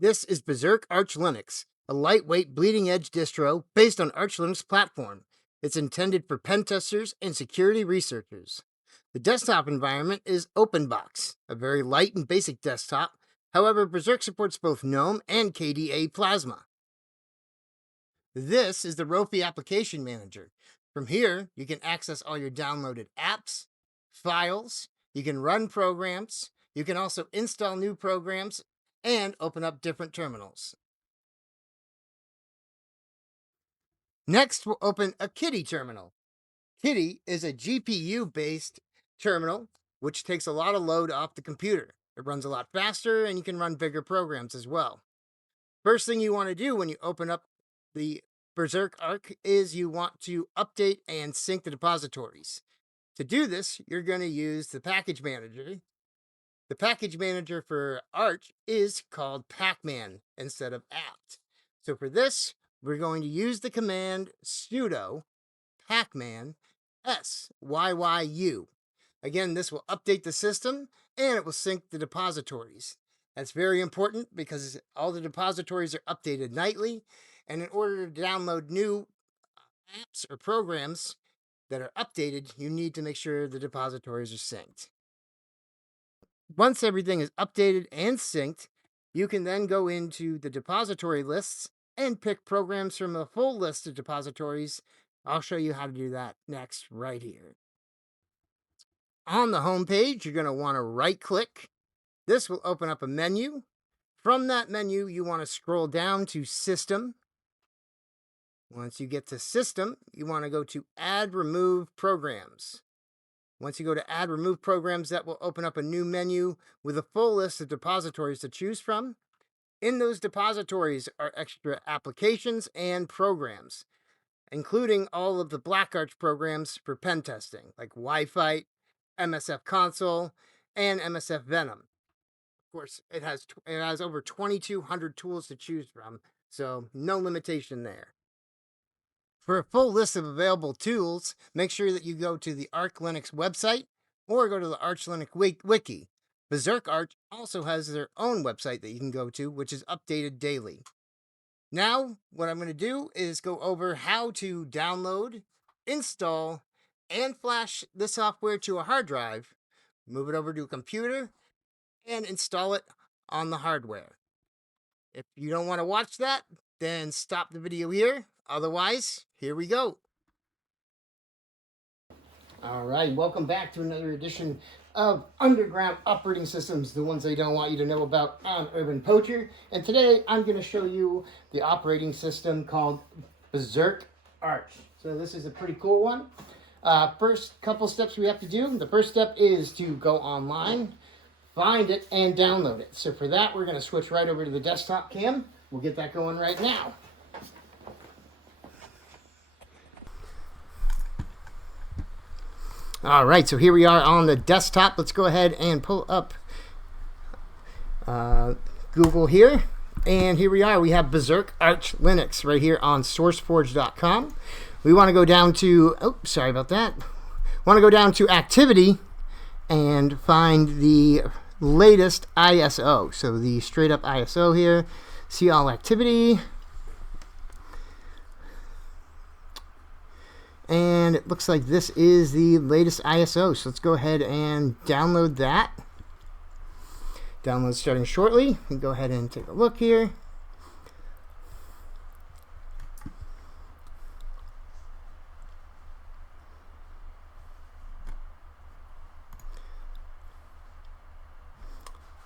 This is Berserk Arch Linux, a lightweight bleeding-edge distro based on Arch Linux platform. It's intended for pen testers and security researchers. The desktop environment is OpenBox, a very light and basic desktop. However, Berserk supports both GNOME and KDE Plasma. This is the Rofi Application Manager. From here, you can access all your downloaded apps, files, you can run programs, you can also install new programs, and open up different terminals. Next, we'll open a Kitty terminal. Kitty is a GPU-based terminal, which takes a lot of load off the computer. It runs a lot faster, and you can run bigger programs as well. First thing you want to do when you open up the Berserk Arch is you want to update and sync the depositories. To do this, you're going to use the package manager. The package manager for Arch is called pacman instead of apt. So for this, we're going to use the command sudo pacman syyuu. Again, this will update the system and it will sync the depositories. That's very important because all the depositories are updated nightly, and in order to download new apps or programs that are updated, you need to make sure the depositories are synced. Once everything is updated and synced, you can then go into the depository lists and pick programs from a full list of depositories. I'll show you how to do that next right here. On the home page, you're going to want to right-click. This will open up a menu. From that menu, you want to scroll down to System. Once you get to System, you want to go to Add Remove Programs. Once you go to Add Remove Programs, that will open up a new menu with a full list of depositories to choose from. In those depositories are extra applications and programs, including all of the Black Arch programs for pen testing, like Wi-Fi, MSF Console, and MSF Venom. Of course, it has over 2,200 tools to choose from, so no limitation there. For a full list of available tools, make sure that you go to the Arch Linux website or go to the Arch Linux wiki. Berserk Arch also has their own website that you can go to, which is updated daily. Now, what I'm going to do is go over how to download, install, and flash the software to a hard drive, move it over to a computer, and install it on the hardware. If you don't want to watch that, then stop the video here. Otherwise, here we go. All right, welcome back to another edition of Underground Operating Systems, the ones I don't want you to know about on Urban Poacher. And today I'm going to show you the operating system called Berserk Arch. So this is a pretty cool one. First couple steps we have to do. The first step is to go online, find it, and download it. So for that, we're going to switch right over to the desktop cam. We'll get that going right now. All right, so here we are on the desktop. Let's go ahead and pull up Google here. And here we are. We have Berserk Arch Linux right here on sourceforge.com. We want to go down to, sorry about that. Want to go down to Activity and find the latest ISO. So the straight up ISO here. See all activity. And it looks like this is the latest ISO. So let's go ahead and download that. Download starting shortly. We go ahead and take a look here.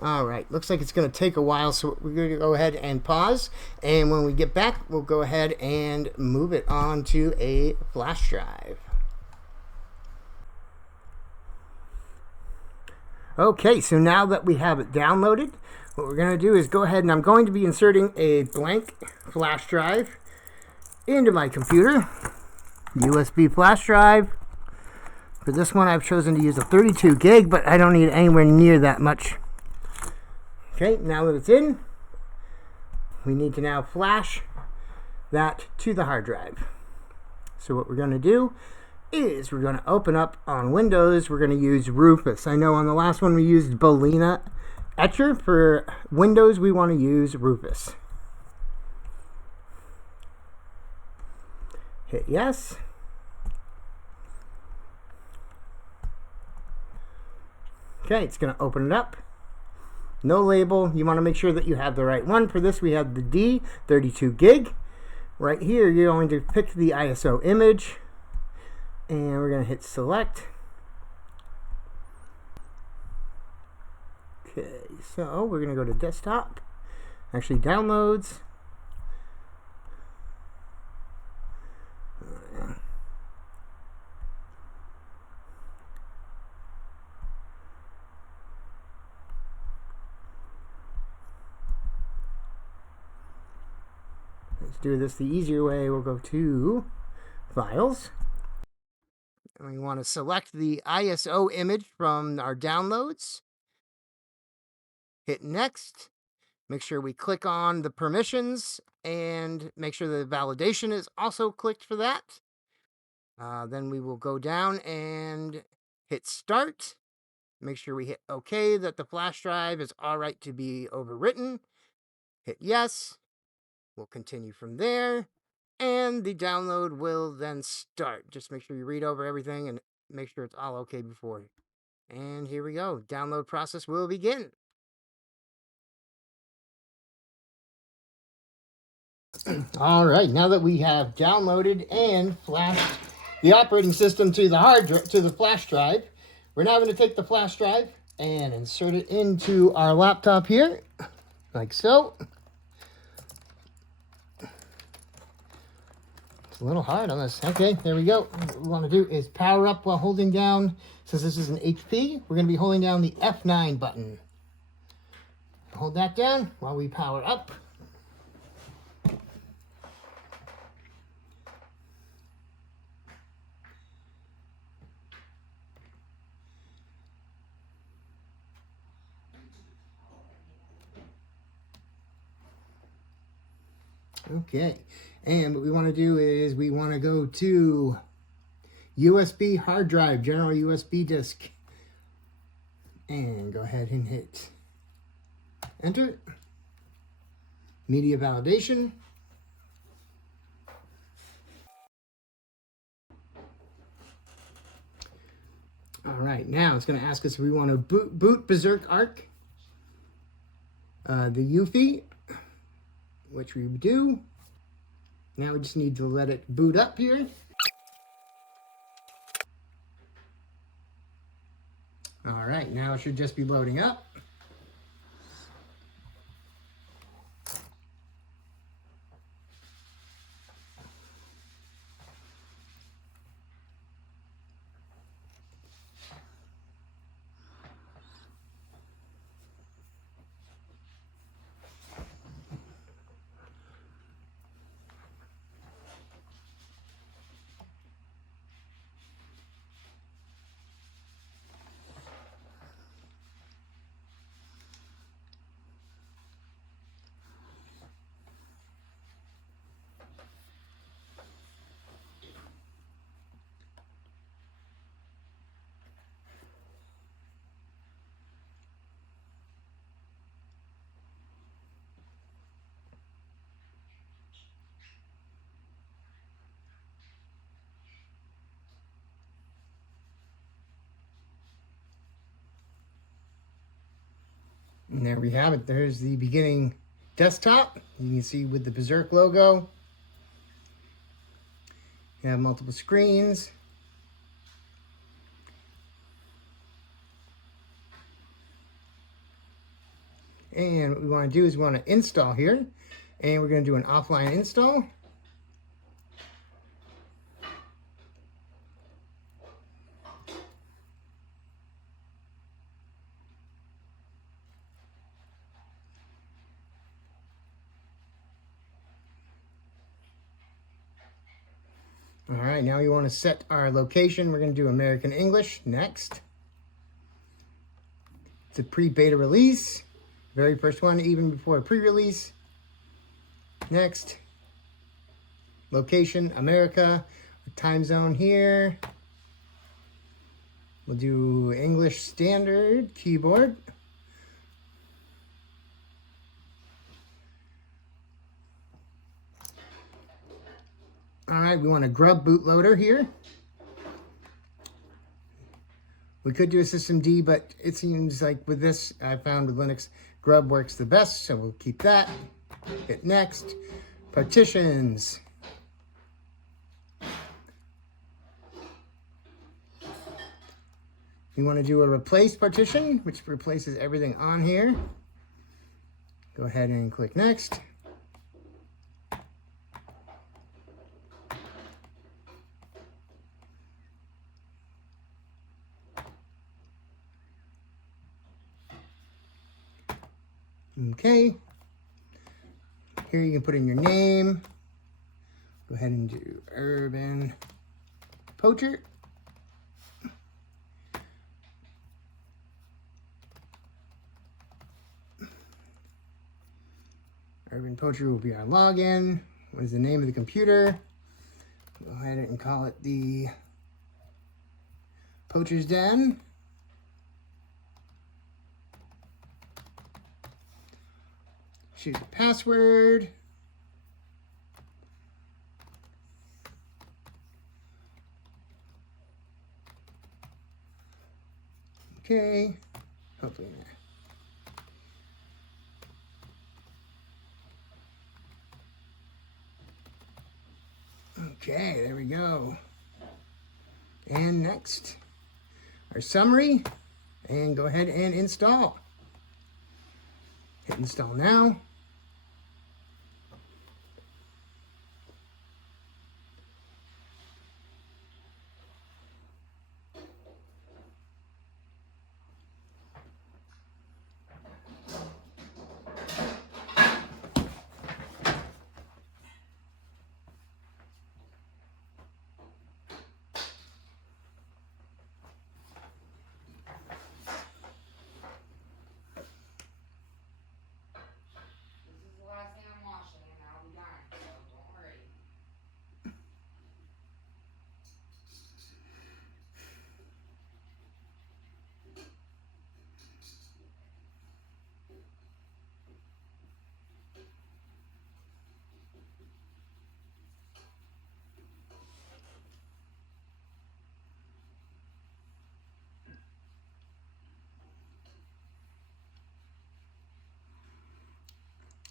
All right, looks like it's going to take a while, so we're going to go ahead and pause. And when we get back, we'll go ahead and move it onto a flash drive. Okay, so now that we have it downloaded, what we're going to do is go ahead and I'm going to be inserting a blank flash drive into my computer. USB flash drive. For this one, I've chosen to use a 32 gig, but I don't need anywhere near that much. Okay, now that it's in, we need to now flash that to the hard drive. So what we're going to do is we're going to open up on Windows. We're going to use Rufus. I know on the last one we used Bolina etcher. For Windows, we want to use Rufus. Hit yes. Okay, it's going to open it up. No label. You want to make sure that you have the right one. For this, we have the D, 32 gig. Right here, you're going to pick the ISO image, and we're going to hit select. Okay, so we're going to go to desktop, actually downloads. Let's do this the easier way. We'll go to Files. And we want to select the ISO image from our downloads. Hit Next. Make sure we click on the permissions and make sure the validation is also clicked for that. Then we will go down and hit Start. Make sure we hit OK, that the flash drive is all right to be overwritten. Hit Yes. We'll continue from there, and the download will then start. Just make sure you read over everything and make sure it's all okay before. And here we go. Download process will begin. All right, now that we have downloaded and flashed the operating system to the flash drive, we're now going to take the flash drive and insert it into our laptop here, like so. A little hard on this. Okay, there we go. What we want to do is power up while holding down. Since this is an HP, we're going to be holding down the F9 button. Hold that down while we power up. Okay, and what we want to do is we want to go to USB hard drive, general USB disk, and go ahead and hit enter. Media validation. All right, now it's going to ask us if we want to boot Berserk Arch, the UEFI, which we do. Now we just need to let it boot up here. All right, now it should just be loading up. And there we have it. There's the beginning desktop. You can see with the Berserk logo. You have multiple screens. And what we want to do is we want to install here. And we're going to do an offline install. All right, now we want to set our location. We're going to do American English next. It's a pre-beta release. Very first one, even before pre-release. Next. Location, America. Time zone here. We'll do English Standard Keyboard. All right, we want a grub bootloader here. We could do a system D, but it seems like with this, I found with Linux, grub works the best, so we'll keep that. Hit next. Partitions. You want to do a replace partition, which replaces everything on here. Go ahead and click next. Okay. Here you can put in your name. Go ahead and do Urban Poacher. Urban Poacher will be our login. What is the name of the computer? Go ahead and call it the Poacher's Den. Choose a password. Okay. Hopefully not. Okay, there we go. And next, our summary. And go ahead and install. Hit install now.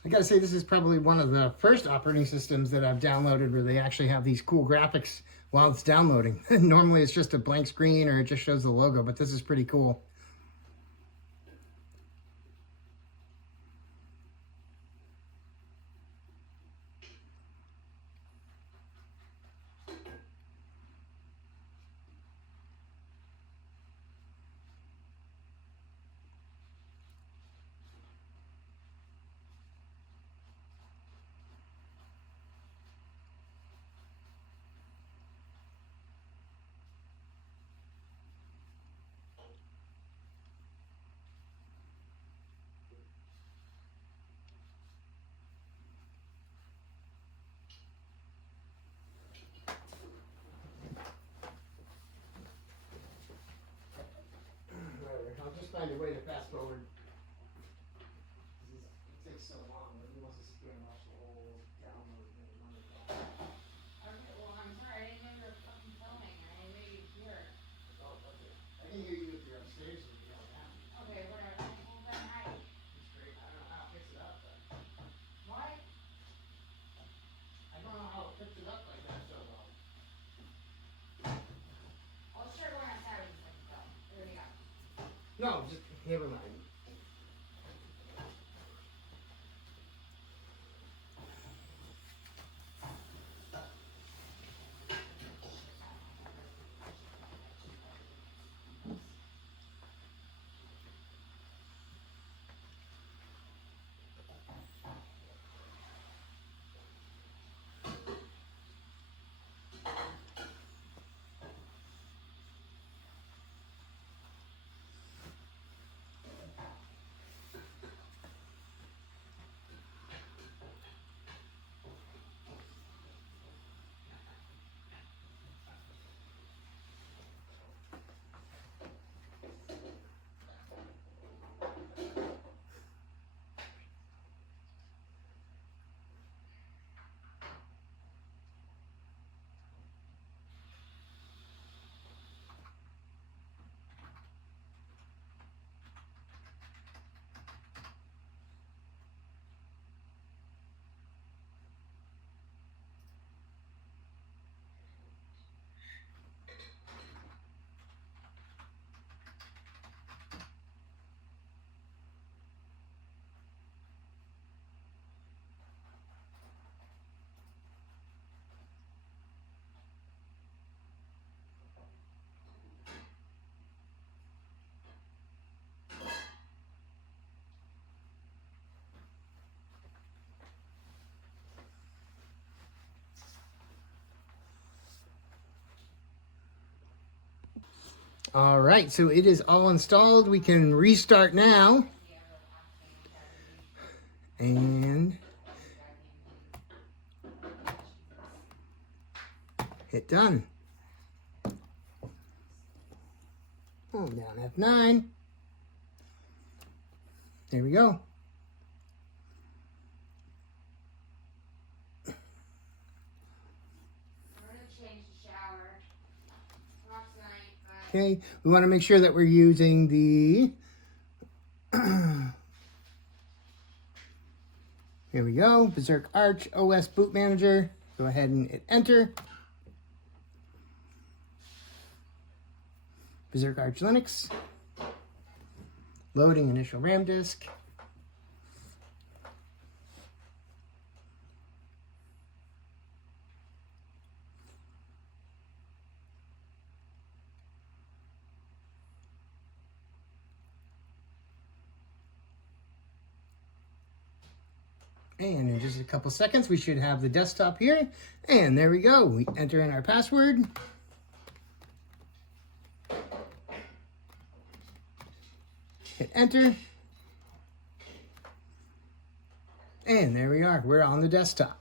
I gotta say, this is probably one of the first operating systems that I've downloaded where they actually have these cool graphics while it's downloading. Normally it's just a blank screen or it just shows the logo, but this is pretty cool. I'll just find a way to fast forward. It takes so long. Nobody wants to sit there and watch the whole download thing. Okay, well, I'm sorry, I didn't know you were fucking filming, I didn't know you'd hear it. Oh, okay. I can hear you if you're upstairs and you're down. Okay, whatever, don't hold that high. It's great. I don't know how it picks it up, but What? I don't know how it picks it up like that so well. Well, let's try going outside with this fucking film. Here we go. No, just never mind. All right, so it is all installed. We can restart now. And hit done. Hold down F9. There we go. Okay, we want to make sure that we're using the here we go, Berserk Arch OS Boot Manager. Go ahead and hit enter. Berserk Arch Linux. Loading initial RAM disk. And in just a couple seconds, we should have the desktop here. And there we go. We enter in our password. Hit enter. And there we are. We're on the desktop.